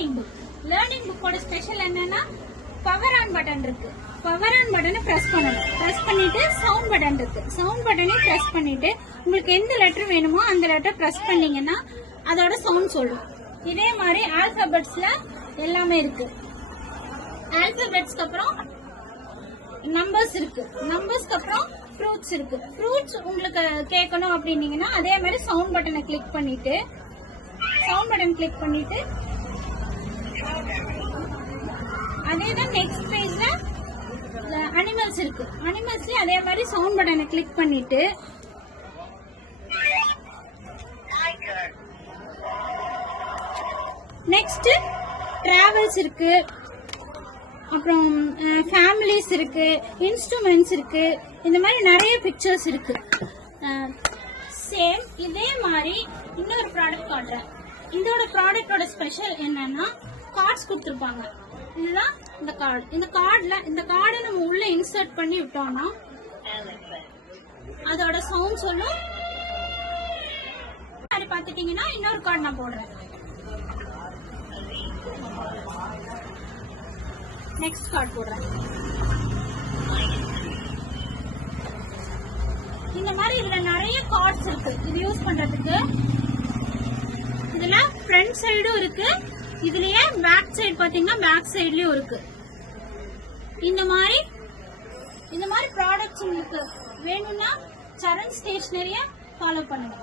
Learning book. Learning புக்கோட special என்னன்னா power on button இருக்கு. பவர் ஆன் பட்டனை பிரஸ் பண்ணணும். பிரஸ் பண்ணிட்டு சவுண்ட் பட்டன் இருக்கு. சவுண்ட் பட்டனை பிரஸ் பண்ணிட்டு உங்களுக்கு எந்த லெட்டர் வேணுமோ அந்த லெட்டர் பிரஸ் பண்ணீங்கன்னா அதோட சவுண்ட் சொல்லும். இதே மாதிரி ஆல்பபெட்ஸ்ல எல்லாமே இருக்கு. ஆல்பபெட்ஸ்க்கு அப்புறம் நம்பர்ஸ் இருக்கு. நம்பர்ஸ்க்கு அப்புறம் ஃப்ரூட்ஸ் இருக்கு. ஃப்ரூட்ஸ் உங்களுக்கு கேட்கணும் அப்படின்னீங்கன்னா அதே மாதிரி சவுண்ட் பட்டனை கிளிக் பண்ணிட்டு அதேதான் நெக்ஸ்ட் பேஜ்ல அனிமல்ஸ் இருக்கு. அனிமல்ஸ்லயும் அதே மாதிரி சவுண்ட் பட்டனை கிளிக் பண்ணிட்டு நெக்ஸ்ட் டிராவல்ஸ் இருக்கு. அப்புறம் ஃபேமிலிஸ் இருக்கு, இன்ஸ்ட்ருமெண்ட்ஸ் இருக்கு, இந்த மாதிரி நிறைய பிக்சர்ஸ் இருக்கு. சேம் இதே மாதிரி இன்னொரு ப்ராடக்ட் காட்டுறேன். இதோட ப்ராடக்டோட ஸ்பெஷல் என்னன்னா கார்ட்ஸ் கொடுத்துருப்பாங்க. இதுதான் இந்த கார்டு. இந்த கார்டை நம்ம உள்ள இன்சர்ட் பண்ணி விட்டோம்னா அதோட சவுண்ட் சொல்லும். அது பார்த்துட்டீங்கன்னா இன்னொரு கார்டு நான் போடுறேன். நெக்ஸ்ட் கார்டு போடுறேன். இந்த மாதிரி இதுல நிறைய கார்ட்ஸ் இருக்கு. இது யூஸ் பண்றதுக்கு இதுல ஃப்ரண்ட் சைடும் இருக்கு. இதுலயே பேக் சைடு பாத்தீங்கன்னா பேக் சைட்லயும் இருக்கு. இந்த மாதிரி ப்ராடக்ட்ஸ் உங்களுக்கு வேணும்னா சரண் ஸ்டேஷனரிய ஃபாலோ பண்ணுங்க.